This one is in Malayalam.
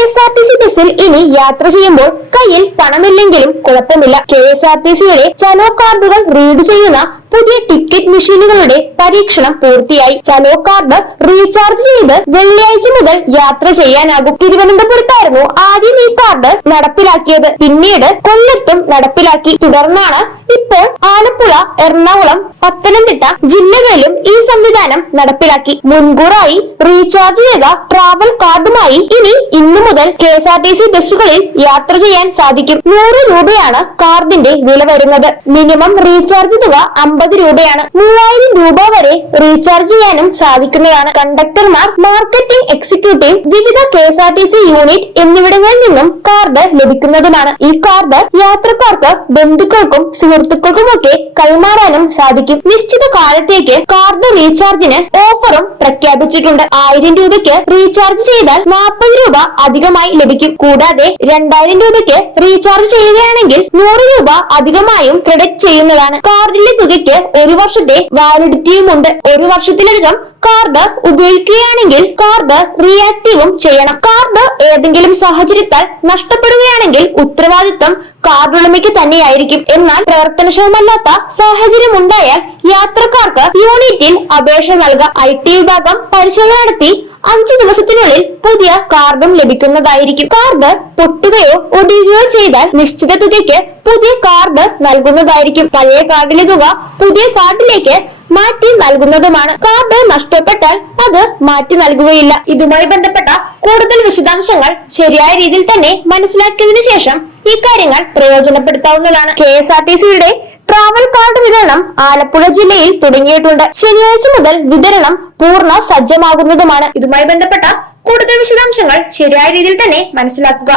KSRTC ബസ്സിൽ ഇനി യാത്ര ചെയ്യുമ്പോൾ കയ്യിൽ പണമില്ലെങ്കിലും കുഴപ്പമില്ല. KSRTCയുടെ ചലോ കാർഡുകൾ റീഡ് ചെയ്യുന്ന പുതിയ ടിക്കറ്റ് മെഷീനുകളുടെ പരീക്ഷണം പൂർത്തിയായി. ചലോ കാർഡ് റീചാർജ് ചെയ്ത് വെള്ളിയാഴ്ച മുതൽ യാത്ര ചെയ്യാനാകും. തിരുവനന്തപുരത്തായിരുന്നു ആദ്യം ഈ കാർഡ് നടപ്പിലാക്കിയത്. പിന്നീട് കൊല്ലത്തും നടപ്പിലാക്കി. തുടർന്നാണ് ഇപ്പോൾ ആലപ്പുഴ, എറണാകുളം, പത്തനംതിട്ട ജില്ലകളിലും ഈ സംവിധാനം നടപ്പിലാക്കി. മുൻകൂറായി റീചാർജ് ചെയ്ത ട്രാവൽ കാർഡുമായി ഇന്നു മുതൽ KSRTC ബസ്സുകളിൽ യാത്ര ചെയ്യാൻ സാധിക്കും. 100 രൂപയാണ് കാർഡിന്റെ വില വരുന്നത്. മിനിമം റീചാർജ് തുക 50 രൂപയാണ്. 3000 രൂപ വരെ റീചാർജ് ചെയ്യാനും സാധിക്കുന്നതാണ്. കണ്ടക്ടർമാർ, മാർക്കറ്റിംഗ് എക്സിക്യൂട്ടീവ്, വിവിധ KSRTC യൂണിറ്റ് എന്നിവിടങ്ങളിൽ നിന്നും കാർഡ് ലഭിക്കുന്നതുമാണ്. ഈ കാർഡ് യാത്രക്കാർക്ക്, ബന്ധുക്കൾക്കും സുഹൃത്തുക്കൾക്കുമൊക്കെ കൈമാറാനും സാധിക്കും. നിശ്ചിത കാലത്തേക്ക് കാർഡ് റീചാർജിന് ഓഫറും പ്രഖ്യാപിച്ചിട്ടുണ്ട്. 1000 രൂപയ്ക്ക് റീചാർജ് ചെയ്താൽ 40 രൂപ അധികമായി ലഭിക്കും. കൂടാതെ 2000 രൂപയ്ക്ക് റീചാർജ് ചെയ്യുകയാണെങ്കിൽ 100 രൂപ അധികമായും ക്രെഡിറ്റ് ചെയ്യുന്നതാണ്. കാർഡിലെ തുകയ്ക്ക് 1 വർഷത്തെ വാലിഡിറ്റിയുമുണ്ട്. 1 വർഷത്തിലധികം കാർഡ് ഉപയോഗിക്കുകയാണെങ്കിൽ കാർഡ് റീആക്റ്റീവും ചെയ്യണം. കാർഡ് ഏതെങ്കിലും സാഹചര്യത്താൽ നഷ്ടപ്പെടുകയാണെങ്കിൽ ഉത്തരവാദിത്വം കാർഡ് ഉടമയ്ക്ക് തന്നെയായിരിക്കും. എന്നാൽ പ്രവർത്തനക്ഷമമല്ലാത്ത സാഹചര്യം ഉണ്ടായാൽ യാത്രക്കാർക്ക് യൂണിറ്റിൽ അപേക്ഷ നൽകാം. IT വിഭാഗം പരിശോധന നടത്തി 5 ദിവസത്തിനുള്ളിൽ പുതിയ കാർഡും ലഭിക്കുന്നതായിരിക്കും. കാർഡ് പൊട്ടുകയോ ഒടിയുകയോ ചെയ്താൽ നിശ്ചിത തുകയ്ക്ക് പുതിയ കാർഡ് നൽകുന്നതായിരിക്കും. പഴയ കാർഡിലെ തുക പുതിയ കാർഡിലേക്ക് മാറ്റി നൽകുന്നതുമാണ്. കാർഡ് നഷ്ടപ്പെട്ടാൽ അത് മാറ്റി നൽകുകയില്ല. ഇതുമായി ബന്ധപ്പെട്ട കൂടുതൽ വിശദാംശങ്ങൾ ശരിയായ രീതിയിൽ തന്നെ മനസ്സിലാക്കിയതിനു ശേഷം ഈ കാര്യങ്ങൾ പ്രയോജനപ്പെടുത്താവുന്നതാണ്. KSRTCയുടെ ട്രാവൽ കാർഡ് വിതരണം ആലപ്പുഴ ജില്ലയിൽ തുടങ്ങിയിട്ടുണ്ട്. ശനിയാഴ്ച മുതൽ വിതരണം പൂർണ്ണ സജ്ജമാകുന്നതുമാണ്. ഇതുമായി ബന്ധപ്പെട്ട കൂടുതൽ വിശദാംശങ്ങൾ ശരിയായ രീതിയിൽ തന്നെ മനസ്സിലാക്കുക.